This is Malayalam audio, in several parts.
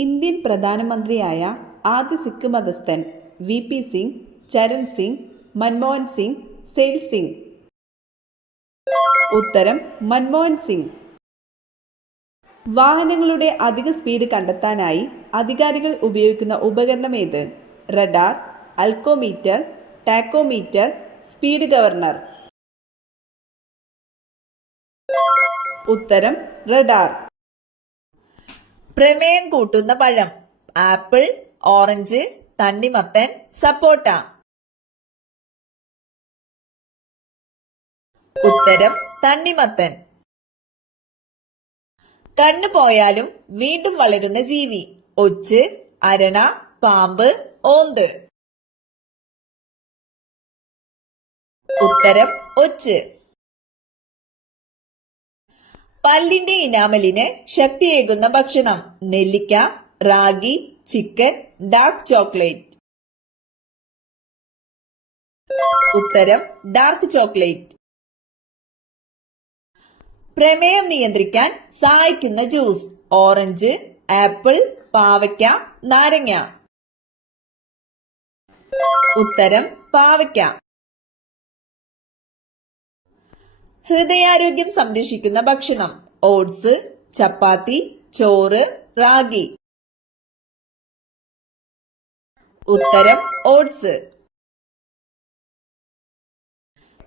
ഇന്ത്യൻ പ്രധാനമന്ത്രിയായ ആദ്യ സിഖ് മതസ്ഥൻ വി.പി. സിംഗ്, ചരൺ സിംഗ്, മൻമോഹൻ സിംഗ്, സെയിൽ സിംഗ്? ഉത്തരം മൻമോഹൻ സിംഗ്. വാഹനങ്ങളുടെ അധിക സ്പീഡ് കണ്ടെത്താനായി അധികാരികൾ ഉപയോഗിക്കുന്ന ഉപകരണം ഏത്? Radar, alcometer, tachometer, speed governor? ഉത്തരം റഡാർ. പ്രമേയം കൂട്ടുന്ന പഴം: ആപ്പിൾ, ഓറഞ്ച്, തണ്ണിമത്തൻ, സപ്പോട്ട? ഉത്തരം തണ്ണിമത്തൻ. കണ്ണു പോയാലും വീണ്ടും വളരുന്ന ജീവി: ഒച്ച്, അരണ, പാമ്പ്, ഓന്ത്? ഉത്തരം ഒച്ച്. പല്ലിന്റെ ഇനാമലിന് ശക്തിയേകുന്ന ഭക്ഷണം: നെല്ലിക്ക, റാഗി, ചിക്കൻ, ഡാർക്ക് ചോക്ലേറ്റ്? ഉത്തരം ഡാർക്ക് ചോക്ലേറ്റ്. പ്രമേയം നിയന്ത്രിക്കാൻ സഹായിക്കുന്ന ജ്യൂസ്: ഓറഞ്ച്, ആപ്പിൾ, പാവയ്ക്ക, നാരങ്ങ? ഉത്തരം പാവയ്ക്ക. ഹൃദയാരോഗ്യം സംരക്ഷിക്കുന്ന ഭക്ഷണം: ഓട്സ്, ചപ്പാത്തി, ചോറ്, റാഗി? ഉത്തരം ഓട്സ്.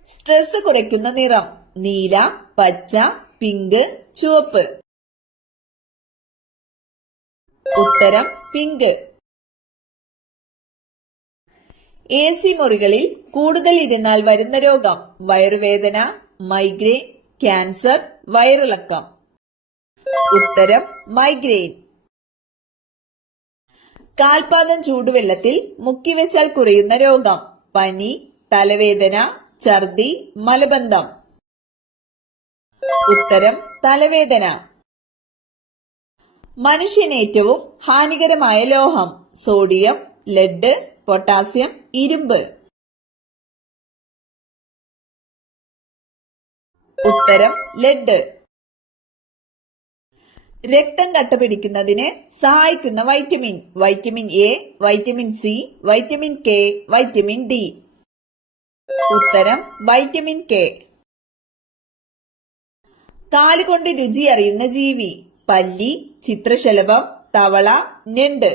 സ്ട്രെസ് കുറയ്ക്കുന്ന നിറം: നീല, പച്ച, പിങ്ക്, ചുവപ്പ്? ഉത്തരം പിങ്ക്. AC മുറികളിൽ കൂടുതൽ ഇരുന്നാൽ വരുന്ന രോഗം: വയറുവേദന, മൈഗ്രെയിൻ, ക്യാൻസർ, വയറിളക്കം? ഉത്തരം മൈഗ്രെയിൻ. കാൽപാദം ചൂടുവെള്ളത്തിൽ മുക്കിവെച്ചാൽ കുറയുന്ന രോഗം: പനി, തലവേദന, ഛർദി, മലബന്ധം? ഉത്തരം തലവേദന. മനുഷ്യന് ഏറ്റവും ഹാനികരമായ ലോഹം: സോഡിയം, ലെഡ്, പൊട്ടാസ്യം, ഇരുമ്പ്? ഉത്തരം ലെഡ്. രക്തം കട്ടപിടിക്കുന്നതിന് സഹായിക്കുന്ന vitamin: vitamin A, vitamin C, vitamin K, vitamin D? ഉത്തരം വൈറ്റമിൻ കെ. കാലുകൊണ്ട് രുചി അറിയുന്ന ജീവി: പല്ലി, ചിത്രശലഭം, തവള, ഞണ്ട്?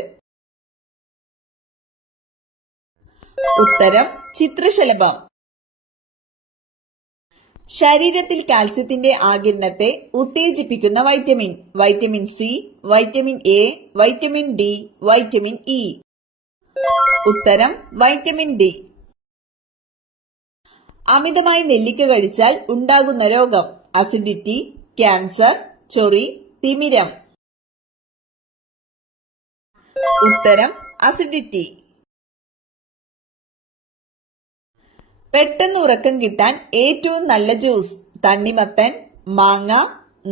ഉത്തരം ചിത്രശലഭം. ശരീരത്തിൽ കാൽസ്യത്തിന്റെ ആഗിരണത്തെ ഉത്തേജിപ്പിക്കുന്ന vitamin: vitamin C, vitamin A, vitamin D, vitamin E? ഉത്തരം വൈറ്റമിൻ ഡി. അമിതമായി നെല്ലിക്ക കഴിച്ചാൽ ഉണ്ടാകുന്ന രോഗം: അസിഡിറ്റി, ക്യാൻസർ, ചൊറി, തിമിരം? ഉത്തരം അസിഡിറ്റി. പെട്ടെന്ന് ഉറക്കം കിട്ടാൻ ഏറ്റവും നല്ല ജ്യൂസ്: തണ്ണിമത്തൻ, മാങ്ങ,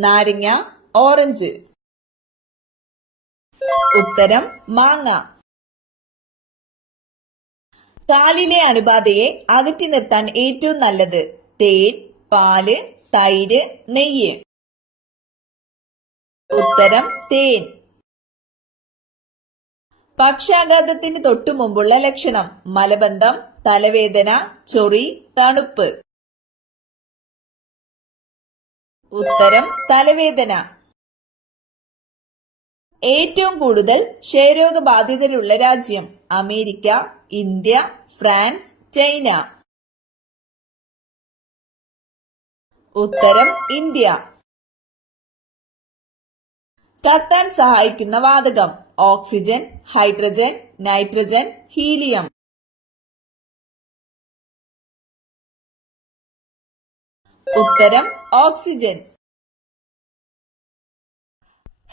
നാരങ്ങ, ഓറഞ്ച്? ഉത്തരം മാങ്ങ. കാലിലെ അണുബാധയെ അകറ്റി നിർത്താൻ ഏറ്റവും നല്ലത്: തേൻ, പാല്, തൈര്, നെയ്യ്? ഉത്തരം തേൻ. പക്ഷാഘാതത്തിന് തൊട്ടു മുമ്പുള്ള ലക്ഷണം: മലബന്ധം, തലവേദന, ചൊറി, തണുപ്പ്? ഉത്തരം തലവേദന. ഏറ്റവും കൂടുതൽ ക്ഷയരോഗബാധിതരുള്ള രാജ്യം: അമേരിക്ക, ഇന്ത്യ, ഫ്രാൻസ്, ചൈന? ഉത്തരം ഇന്ത്യ. കത്താൻ സഹായിക്കുന്ന വാതകം: ഓക്സിജൻ, ഹൈഡ്രജൻ, നൈട്രജൻ, ഹീലിയം? ഉത്തരം ഓക്സിജൻ.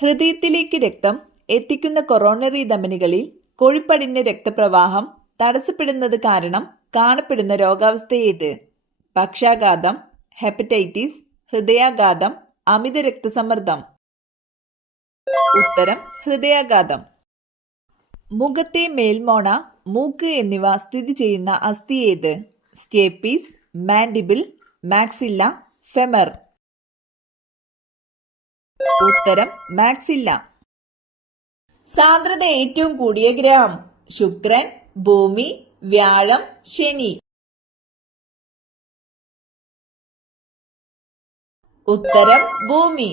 ഹൃദയത്തിലേക്ക് രക്തം എത്തിക്കുന്ന കൊറോണറി ധമനികളിൽ കൊഴുപ്പടിഞ്ഞ രക്തപ്രവാഹം തടസ്സപ്പെടുന്നത് കാരണം കാണപ്പെടുന്ന രോഗാവസ്ഥ ഏത്? പക്ഷാഘാതം, ഹെപ്പറ്റൈറ്റിസ്, ഹൃദയാഘാതം, അമിത രക്തസമ്മർദ്ദം? ഉത്തരം ഹൃദയാഘാതം. മുഖത്തെ മേൽമോണ, മൂക്ക് എന്നിവ സ്ഥിതി ചെയ്യുന്ന അസ്ഥി ഏത്? Stapes, mandible, maxilla, femur? ഉത്തരം മാക്സില്ല. സാന്ദ്രത ഏറ്റവും കൂടിയ ഗ്രഹം ശുക്രൻ, ഭൂമി, വ്യാഴം, ശനി. ഉത്തരം ഭൂമി.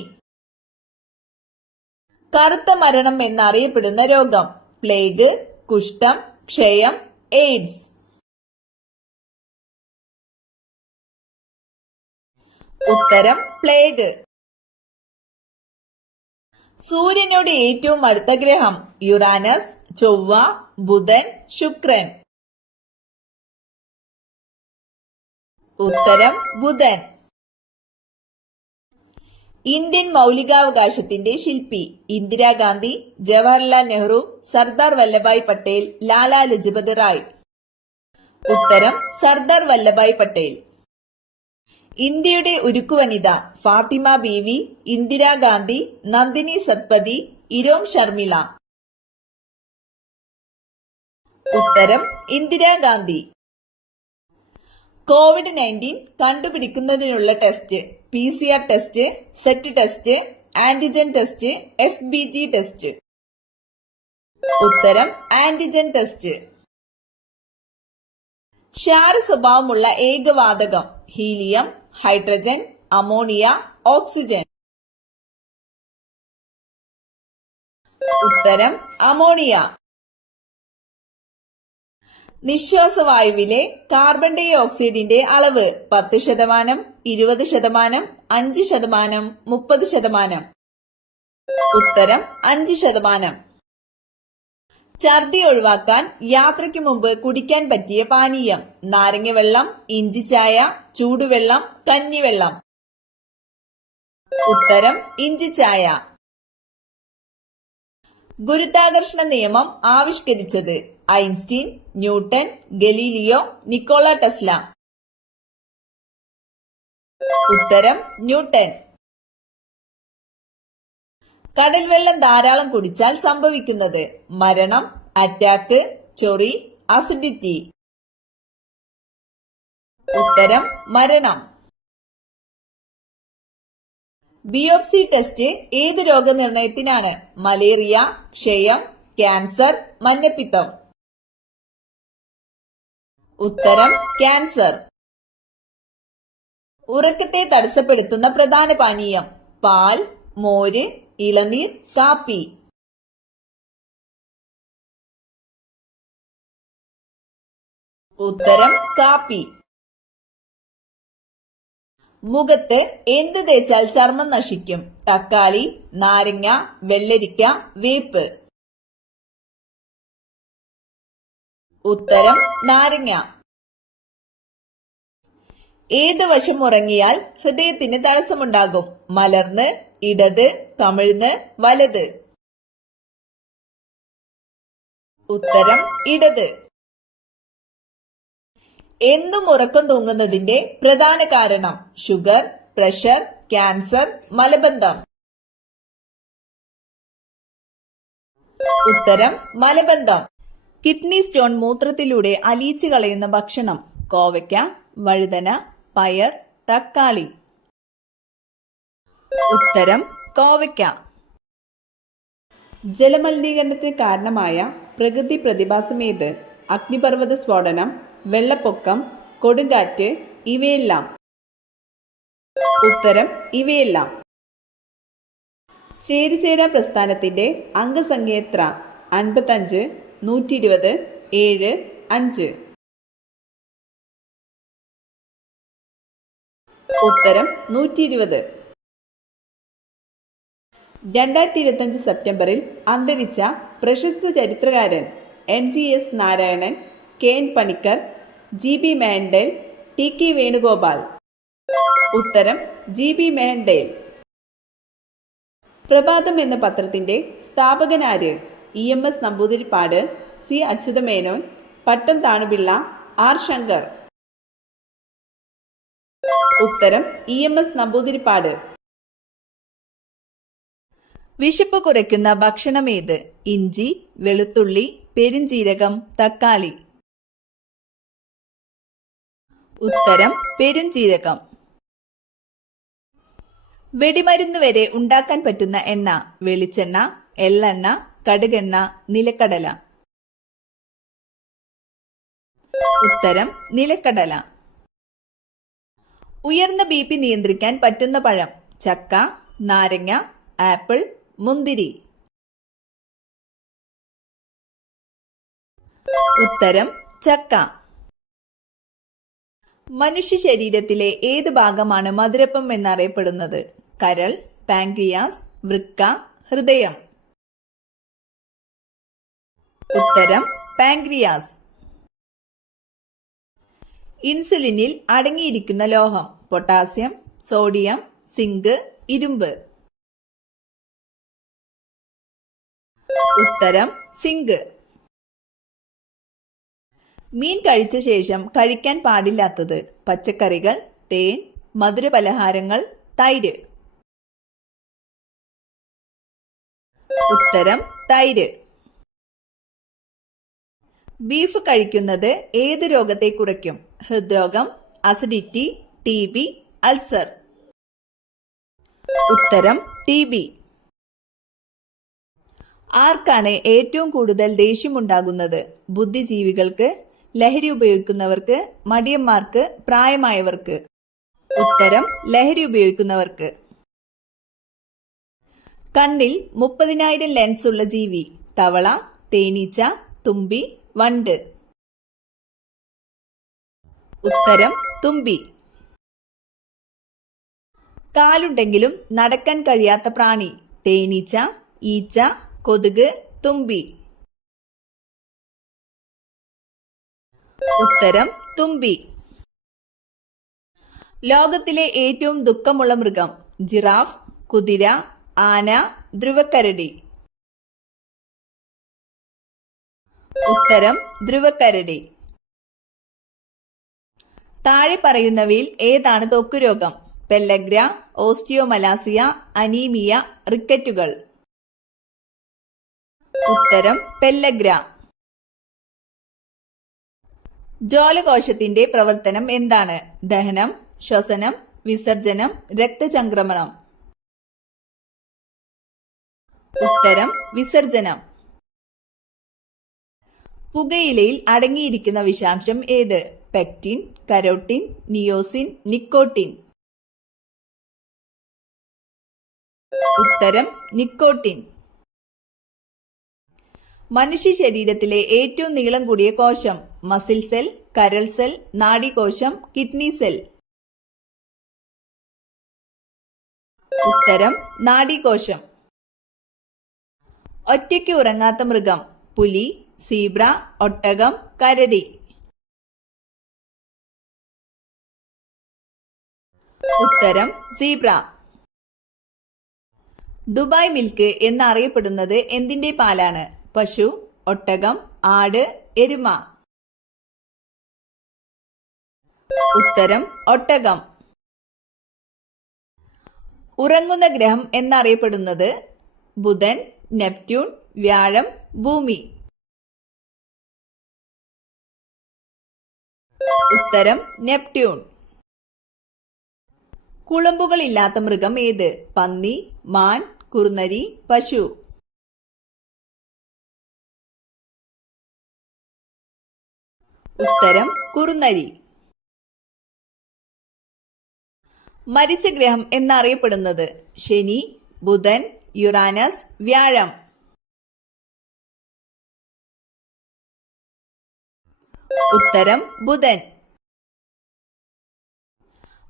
കറുത്ത മരണം എന്നറിയപ്പെടുന്ന രോഗം പ്ലേഗ്, കുഷ്ഠം, ക്ഷയം, എയ്ഡ്സ്. ഉത്തരം പ്ലേഗ്. സൂര്യനോട് ഏറ്റവും അടുത്ത ഗ്രഹം യുറാനസ്, ചൊവ്വ, ബുധൻ, ശുക്രൻ. ഉത്തരം ബുധൻ. ഇന്ത്യൻ മൗലികാവകാശത്തിന്റെ ശില്പി ഇന്ദിരാഗാന്ധി, ജവഹർലാൽ നെഹ്റു, സർദാർ വല്ലഭായ് പട്ടേൽ, ലാലാ ലജ്പത് റായ്. ഉത്തരം സർദാർ വല്ലഭായ് പട്ടേൽ. ഇന്ത്യയുടെ ഉരുക്കുവനിത ഫാത്തിമ ബീവി, ഇന്ദിരാഗാന്ധി, നന്ദിനി സത്പതി, ഇരോം ശർമിള. ഉത്തരം Indira Gandhi. COVID-19 കണ്ടുപിടിക്കുന്നതിനുള്ള test PCR test, set test, antigen test, FBG test. ഉത്തരം ആന്റിജൻ ടെസ്റ്റ്. ക്ഷാര സ്വഭാവമുള്ള ഏകവാതകം ഹീലിയം, ഹൈഡ്രജൻ, അമോണിയ, ഓക്സിജൻ. ഉത്തരം അമോണിയ. നിശ്വാസവായുവിലെ കാർബൺ ഡൈ ഓക്സൈഡിന്റെ അളവ് 10%, 20%, 5%, 30%. ഉത്തരം 5%. ഛർദി ഒഴിവാക്കാൻ യാത്രയ്ക്ക് മുമ്പ് കുടിക്കാൻ പറ്റിയ പാനീയം നാരങ്ങവെള്ളം, ഇഞ്ചിച്ചായ, ചൂടുവെള്ളം, കഞ്ഞിവെള്ളം. ഉത്തരം ഇഞ്ചിച്ചായ. ഗുരുത്വാകർഷണ നിയമം ആവിഷ്കരിച്ചത് Einstein, Newton, Galileo, Nikola Tesla. ഉത്തരം ന്യൂട്ടൺ. കടൽ വെള്ളം ധാരാളം കുടിച്ചാൽ സംഭവിക്കുന്നത് മരണം, അറ്റാക്ക്, ചൊറി, അസിഡിറ്റി. ഉത്തരം മരണം. ബിയോപ്സി ടെസ്റ്റ് ഏത് രോഗനിർണയത്തിനാണ്? മലേറിയ, ക്ഷയം, ക്യാൻസർ, മഞ്ഞപ്പിത്തം. ഉത്തരം ക്യാൻസർ. ഉറക്കത്തെ തടസ്സപ്പെടുത്തുന്ന പ്രധാന പാനീയം പാൽ, മോര്, ഇളനീർ, കാപ്പി. ഉത്തരം കാപ്പി. മുഖത്ത് എന്ത് തേച്ചാൽ ചർമ്മം നശിക്കും? തക്കാളി, നാരങ്ങ, വെള്ളരിക്ക, വേപ്പ്. ഉത്തരം നാരങ്ങ. ഏത് വശം ഉറങ്ങിയാൽ ഹൃദയത്തിന് തടസ്സമുണ്ടാകും? മലർന്ന്, ഇടത്, കമിഴ്ന്ന്, വലത്. ഉത്തരം ഇടത്. എന്നും ഉറക്കം തൂങ്ങുന്നതിന്റെ പ്രധാന കാരണം ഷുഗർ, പ്രഷർ, ക്യാൻസർ, മലബന്ധം. ഉത്തരം മലബന്ധം. കിഡ്നി സ്റ്റോൺ മൂത്രത്തിലൂടെ അലിയിച്ചു കളയുന്ന ഭക്ഷണം കോവയ്ക്ക, വഴുതന, പയർ, തക്കാളി. ഉത്തരം കോവയ്ക്ക. ജലമലിനീകരണത്തിന് കാരണമായ പ്രകൃതി പ്രതിഭാസം ഏത്? അഗ്നിപർവ്വത സ്ഫോടനം, വെള്ളപ്പൊക്കം, കൊടുങ്കാറ്റ്, ഇവയെല്ലാം. ഉത്തരം ഇവയെല്ലാം. ചേരിചേരാ പ്രസ്ഥാനത്തിന്റെ അംഗസംഖ്യ എത്ര? 55, 120, 7, 5. ഉത്തരം 120. 2025 സെപ്റ്റംബറിൽ അന്തരിച്ച പ്രശസ്ത ചരിത്രകാരൻ NGS Narayanan, KN Panicker, GB മാൻഡേൽ, TK Venugopal. ഉത്തരം GB മാൻഡേൽ. പ്രഭാതം എന്ന പത്രത്തിന്റെ സ്ഥാപകനാര്? EMS നമ്പൂതിരിപ്പാട്, C അച്യുതമേനോൻ, പട്ടം താണുപിള്ള, R ശങ്കർ. ഉത്തരം EMS നമ്പൂതിരിപ്പാട്. വിശപ്പ് കുറയ്ക്കുന്ന ഭക്ഷണമേത്? ഇഞ്ചി, വെളുത്തുള്ളി, പെരുംജീരകം, തക്കാളി. ഉത്തരം പെരുംജീരകം. വെടിമരുന്ന് വരെ ഉണ്ടാക്കാൻ പറ്റുന്ന എണ്ണ വെളിച്ചെണ്ണ, എള്ളെണ്ണ, കടുകെണ്ണ, നിലക്കടല. ഉത്തരം നിലക്കടല. ഉയർന്ന BP നിയന്ത്രിക്കാൻ പറ്റുന്ന പഴം: ചക്ക, നാരങ്ങ, ആപ്പിൾ, മുന്തിരി. ഉത്തരം ചക്ക. മനുഷ്യ ശരീരത്തിലെ ഏത് ഭാഗമാണ് മധുരപ്പം എന്നറിയപ്പെടുന്നത്? കരൾ, പാൻക്രിയാസ്, വൃക്ക, ഹൃദയം. ഉത്തരം പാൻക്രിയാസ്. ഇൻസുലിനിൽ അടങ്ങിയിരിക്കുന്ന ലോഹം: പൊട്ടാസ്യം, സോഡിയം, സിങ്ക്, ഇരുമ്പ്. ഉത്തരം സിങ്ക്. മീൻ കഴിച്ച ശേഷം കഴിക്കാൻ പാടില്ലാത്തത്: പച്ചക്കറികൾ, തേൻ, മധുരപലഹാരങ്ങൾ, തൈര്. ഉത്തരം തൈര്. ബീഫ് കഴിക്കുന്നത് ഏത് രോഗത്തെ കുറയ്ക്കും? ഹൃദ്രോഗം, അസിഡിറ്റി, TB, അൾസർ. ഉത്തരം TB. ആർക്കാണ് ഏറ്റവും കൂടുതൽ ദേഷ്യമുണ്ടാകുന്നത്? ബുദ്ധിജീവികൾക്ക്, ലഹരി ഉപയോഗിക്കുന്നവർക്ക്, മടിയന്മാർക്ക്, പ്രായമായവർക്ക്. ഉത്തരം ലഹരി ഉപയോഗിക്കുന്നവർക്ക്. കണ്ണിൽ 30,000 ലെൻസ് ഉള്ള ജീവി: തവള, തേനീച്ച, തുമ്പി, വണ്ട്. ഉത്തരം തുമ്പി. കാലുണ്ടെങ്കിലും നടക്കാൻ കഴിയാത്ത പ്രാണി: തേനീച്ച, ഈച്ച, കൊതുക്, തുമ്പി. ഉത്തരം തുമ്പി. ലോകത്തിലെ ഏറ്റവും ദുഃഖമുള്ള മൃഗം: ജിറാഫ്, കുതിര, ആന, ധ്രുവക്കരടി. ഉത്തരം ധ്രുവക്കരടി. താഴെ പറയുന്നവയിൽ ഏതാണ് ത്വക്ക് രോഗം? പെല്ലഗ്ര, ഓസ്റ്റിയോമലാസിയ, അനീമിയ, റിക്കറ്റുകൾ. ഉത്തരം പെല്ലഗ്ര. ജോലകോശത്തിന്റെ പ്രവർത്തനം എന്താണ്? ദഹനം, ശ്വസനം, വിസർജനം, രക്തചംക്രമണം. ഉത്തരം വിസർജനം. പുകയിലയിൽ അടങ്ങിയിരിക്കുന്ന വിഷാംശം ഏത്? Pectin, carotene, niacin, nicotine. ഉത്തരം നിക്കോട്ടിൻ. മനുഷ്യ ശരീരത്തിലെ ഏറ്റവും നീളം കൂടിയ കോശം: മസിൽ സെൽ, കരൾ സെൽ, നാഡീകോശം, കിഡ്നി സെൽ. ഉത്തരം നാഡീകോശം. ഒറ്റയ്ക്ക് ഉറങ്ങാത്ത മൃഗം: പുലി, സീബ്ര, ഒട്ടകം, കരടി. ഉത്തരം സീബ്ര. ദുബായ് മിൽക്ക് എന്നറിയപ്പെടുന്നത് എന്തിന്റെ പാലാണ്? പശു, ഒട്ടകം, ആട്, എരുമ. ഉത്തരം ഒട്ടകം. ഉറങ്ങുന്ന ഗ്രഹം എന്നറിയപ്പെടുന്നത്? ബുധൻ, നെപ്റ്റ്യൂൺ, വ്യാഴം, ഭൂമി. ഉത്തരം നെപ്റ്റ്യൂൺ. കുളമ്പുകളില്ലാത്ത മൃഗം ഏത്? പന്നി, മാൻ, കുറുനരി, പശു. ഉത്തരം കുറുനരി. മരിച്ച ഗ്രഹം എന്നറിയപ്പെടുന്നത്? ശനി, ബുധൻ, യുറാനസ്, വ്യാഴം. ഉത്തരം ബുധൻ.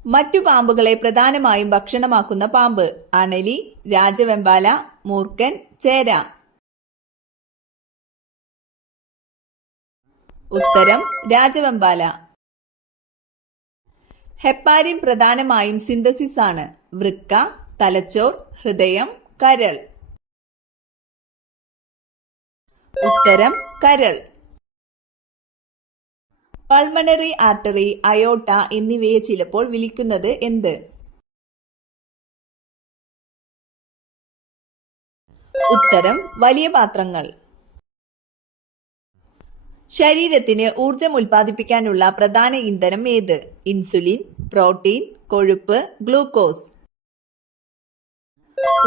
മറ്റു പാമ്പുകളെ പ്രധാനമായും ഭക്ഷണമാക്കുന്ന പാമ്പ്? അണലി, രാജവെമ്പാല, മൂർഖൻ, ചേര. ഉത്തരം രാജവെമ്പാല. ഹെപ്പാരിൻ പ്രധാനമായും സിന്തസിസ് ആണ്: വൃക്ക, തലച്ചോർ, ഹൃദയം, കരൾ. ഉത്തരം കരൾ. പൾമണറി ആർട്ടറി, അയോട്ട എന്നിവയെ ചിലപ്പോൾ വിളിക്കുന്നത് എന്ത്? ഉത്തരം വലിയ പാത്രങ്ങൾ. ശരീരത്തിന് ഊർജം ഉൽപ്പാദിപ്പിക്കാനുള്ള പ്രധാന ഇന്ധനം ഏത്? ഇൻസുലിൻ, പ്രോട്ടീൻ, കൊഴുപ്പ്, ഗ്ലൂക്കോസ്.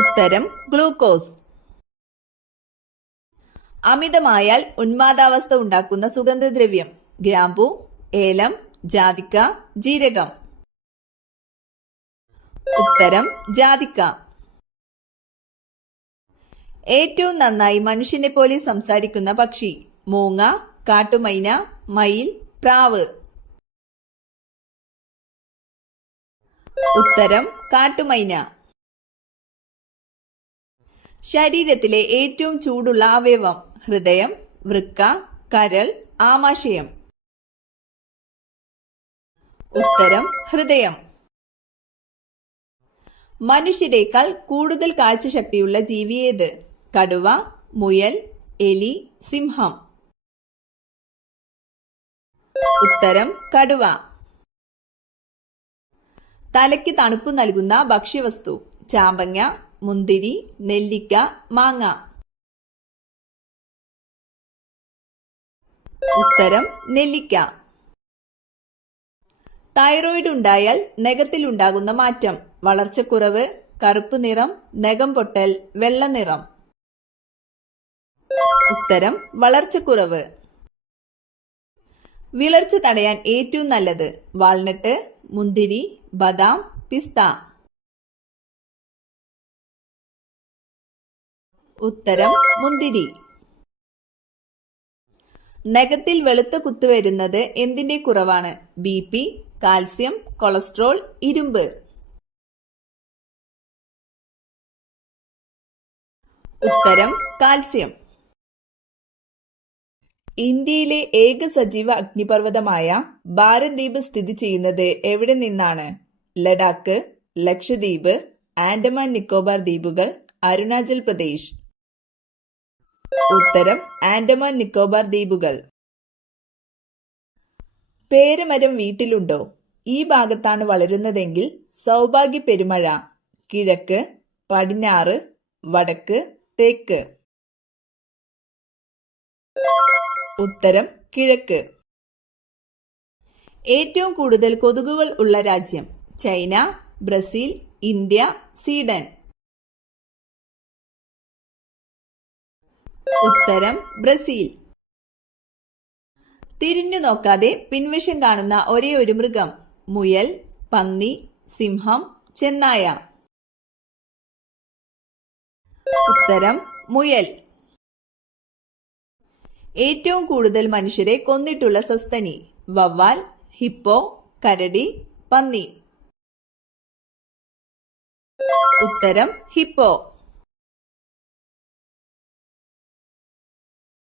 ഉത്തരം ഗ്ലൂക്കോസ്. അമിതമായാൽ ഉന്മാദാവസ്ഥ ഉണ്ടാക്കുന്ന സുഗന്ധദ്രവ്യം: ഗ്രാമ്പു, ഏലം, ജാതിക്ക, ജീരകം. ഉത്തരം ജാതിക്ക. ഏറ്റവും നന്നായി മനുഷ്യനെ പോലെ സംസാരിക്കുന്ന പക്ഷി: മൂങ്ങ, കാട്ടുമൈന, മയിൽ, പ്രാവ്. ഉത്തരം കാട്ടുമൈന. ശരീരത്തിലെ ഏറ്റവും ചൂടുള്ള അവയവം: ഹൃദയം, വൃക്ക, കരൾ, ആമാശയം. ഉത്തരം ഹൃദയം. മനുഷ്യരെക്കാൾ കൂടുതൽ കാഴ്ചശക്തിയുള്ള ജീവി ഏത്? കടുവ, മുയൽ, എലി, സിംഹം. ഉത്തരം കടുവ. തലയ്ക്ക് തണുപ്പ് നൽകുന്ന ഭക്ഷ്യവസ്തു: ചാമ്പങ്ങ, മുന്തിരി, നെല്ലിക്ക, മാങ്ങ. ഉത്തരം നെല്ലിക്ക. തൈറോയിഡ് ഉണ്ടായാൽ നഖത്തിൽ ഉണ്ടാകുന്ന മാറ്റം: വളർച്ചക്കുറവ്, കറുപ്പ് നിറം, നഖം പൊട്ടൽ, വെള്ള നിറം. ഉത്തരം വളർച്ചക്കുറവ്. വിളർച്ച തടയാൻ ഏറ്റവും നല്ലത്: വാൾനട്ട്, മുന്തിരി, ബദാം, പിസ്ത. ഉത്തരം മുന്തിരി. നഖത്തിൽ വെളുത്ത കുത്ത് വരുന്നത് എന്തിന്റെ കുറവാണ്? BP, കാൽസ്യം, കൊളസ്ട്രോൾ, ഇരുമ്പ്. ഉത്തരം കാൽസ്യം. ഇന്ത്യയിലെ ഏക സജീവ അഗ്നിപർവ്വതമായ ബാരൻദ്വീപ് സ്ഥിതി ചെയ്യുന്നത് എവിടെ നിന്നാണ്? ലഡാക്ക്, ലക്ഷദ്വീപ്, ആൻഡമാൻ നിക്കോബാർ ദ്വീപുകൾ, അരുണാചൽ പ്രദേശ്. ഉത്തരം ആൻഡമാൻ നിക്കോബാർ ദ്വീപുകൾ. പേരമരം വീട്ടിലുണ്ടോ? ഈ ഭാഗത്താണ് വളരുന്നതെങ്കിൽ സൗഭാഗ്യ പെരുമഴ: കിഴക്ക്, പടിഞ്ഞാറ്, വടക്ക്, തെക്ക്. ഉത്തരം കിഴക്ക്. ഏറ്റവും കൂടുതൽ കൊതുകുകൾ ഉള്ള രാജ്യം: ചൈന, ബ്രസീൽ, ഇന്ത്യ, സ്വീഡൻ. ഉത്തരം ബ്രസീൽ. തിരിഞ്ഞു നോക്കാതെ പിൻവശം കാണുന്ന ഒരേ ഒരു മൃഗം: മുയൽ, പന്നി, സിംഹം, ചെന്നായ. ഉത്തരം മുയൽ. ഏറ്റവും കൂടുതൽ മനുഷ്യരെ കൊന്നിട്ടുള്ള സസ്തനി: വവ്വാൽ, ഹിപ്പോ, കരടി, പന്നി. ഉത്തരം ഹിപ്പോ.